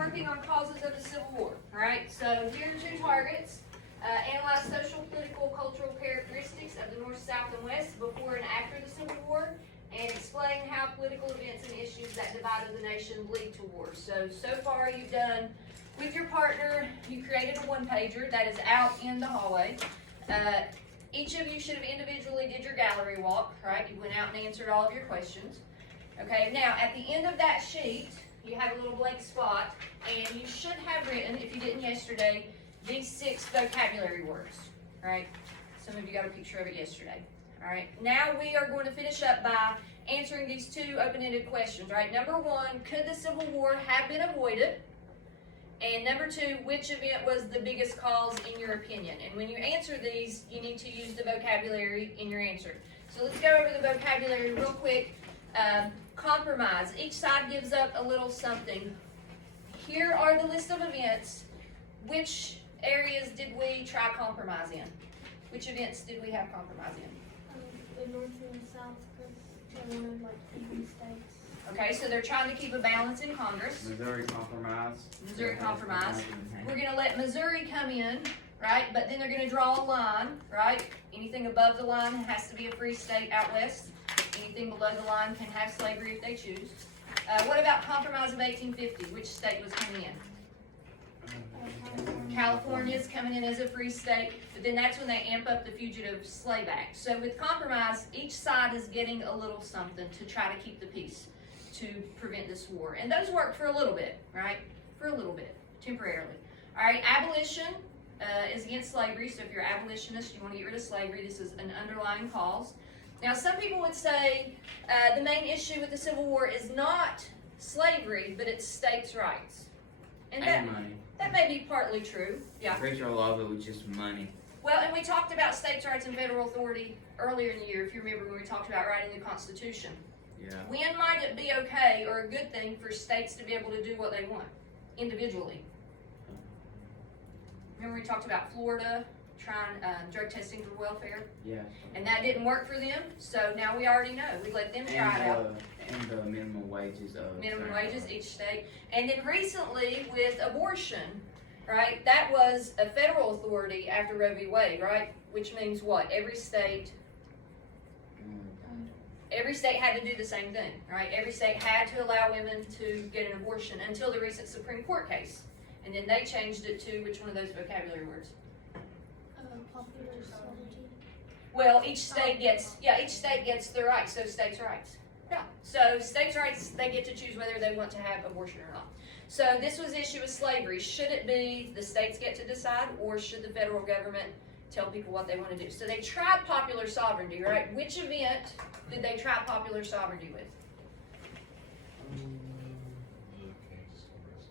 working on causes of the Civil War, right? So here are 2 targets. Analyze social, political, cultural characteristics of the North, South, and West before and after the Civil War, and explain how political events and issues that divided the nation lead to war. So far you've done, with your partner, you created a 1-pager that is out in the hallway. Each of you should have individually did your gallery walk, right? You went out and answered all of your questions. Okay, now at the end of that sheet, you have a little blank spot, and you should have written, if you didn't yesterday, these 6 vocabulary words, right? Some of you got a picture of it yesterday. All right, now we are going to finish up by answering these 2 open-ended questions, right? Number 1, could the Civil War have been avoided? And number 2, which event was the biggest cause in your opinion? And when you answer these, you need to use the vocabulary in your answer. So let's go over the vocabulary real quick. Compromise. Each side gives up a little something. Here are the list of events. Which areas did we try compromise in? Which events did we have compromise in? The North and the South, because they wanted like even states. Okay, so they're trying to keep a balance in Congress. Missouri Compromise. Missouri Compromise. We're going to let Missouri come in, right? But then they're going to draw a line, right? Anything above the line has to be a free state out west. Anything below the line can have slavery if they choose. What about Compromise of 1850? Which state was coming in? California is coming in as a free state, but then that's when they amp up the Fugitive Slave Act. So with compromise, each side is getting a little something to try to keep the peace, to prevent this war. And those worked for a little bit, right? For a little bit, temporarily. All right, abolition is against slavery. So if you're abolitionist, you want to get rid of slavery, this is an underlying cause. Now, some people would say the main issue with the Civil War is not slavery, but it's states' rights. And money. That may be partly true, yeah. I'm pretty sure a lot of it was just money. Well, and we talked about states' rights and federal authority earlier in the year, if you remember when we talked about writing the Constitution. Yeah. When might it be okay or a good thing for states to be able to do what they want, individually? Remember we talked about Florida trying drug testing for welfare? Yeah. And that didn't work for them, so now we already know. We let them try it out. And the minimum wages of Minimum wages, each state. And then recently with abortion, right, that was a federal authority after Roe v. Wade, right? Which means what? Every state had to do the same thing, right? Every state had to allow women to get an abortion until the recent Supreme Court case. And then they changed it to which one of those vocabulary words? Popular sovereignty. Well, each state gets their rights, so states' rights. Yeah, so states' rights, they get to choose whether they want to have abortion or not. So this was the issue with slavery. Should it be the states get to decide, or should the federal government tell people what they want to do? So they tried popular sovereignty, right? Which event did they try popular sovereignty with?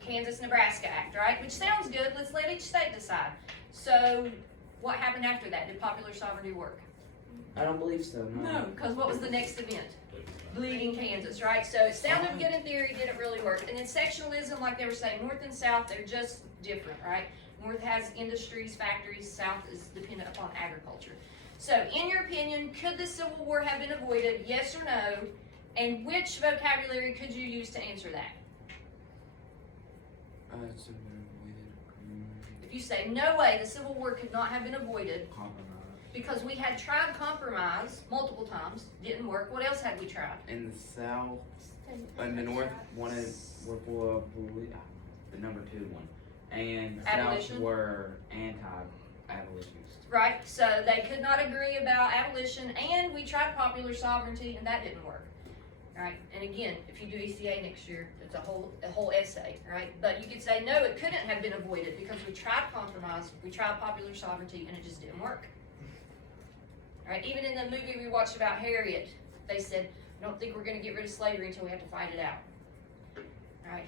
Kansas-Nebraska Act, right? Which sounds good. Let's let each state decide. So what happened after that? Did popular sovereignty work? I don't believe so, No, because what was the next event? Bleeding Kansas, right? So it sounded good in theory, didn't really work. And then sectionalism, like they were saying, North and South, they're just different, right? North has industries, factories, South is dependent upon agriculture. So in your opinion, could the Civil War have been avoided, yes or no? And which vocabulary could you use to answer that? If you say, no way, the Civil War could not have been avoided, because we had tried compromise multiple times, didn't work. What else had we tried? In the South, and the North wanted were for the number 2 one, and the Abolition? South were anti-abolitionists. Right, so they could not agree about abolition, and we tried popular sovereignty, and that didn't work. Right, and again, if you do ECA next year, it's a whole essay, right? But you could say, no, it couldn't have been avoided because we tried compromise, we tried popular sovereignty, and it just didn't work. Right, even in the movie we watched about Harriet, they said, I don't think we're going to get rid of slavery until we have to fight it out. Right.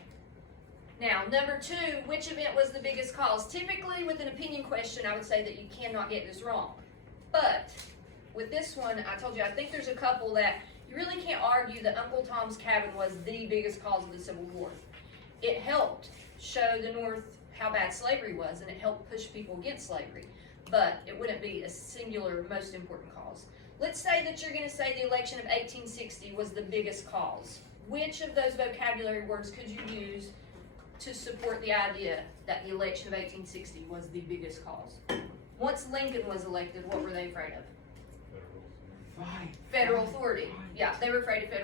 Now, number 2, which event was the biggest cause? Typically, with an opinion question, I would say that you cannot get this wrong. But with this one, I told you, I think there's a couple that you really can't argue that Uncle Tom's Cabin was the biggest cause of the Civil War. It helped show the North how bad slavery was, and it helped push people against slavery. But it wouldn't be a singular most important cause. Let's say that you're going to say the election of 1860 was the biggest cause. Which of those vocabulary words could you use to support the idea that the election of 1860 was the biggest cause. Once Lincoln was elected, what were they afraid of? Fine. Federal authority. Yeah, they were afraid of federal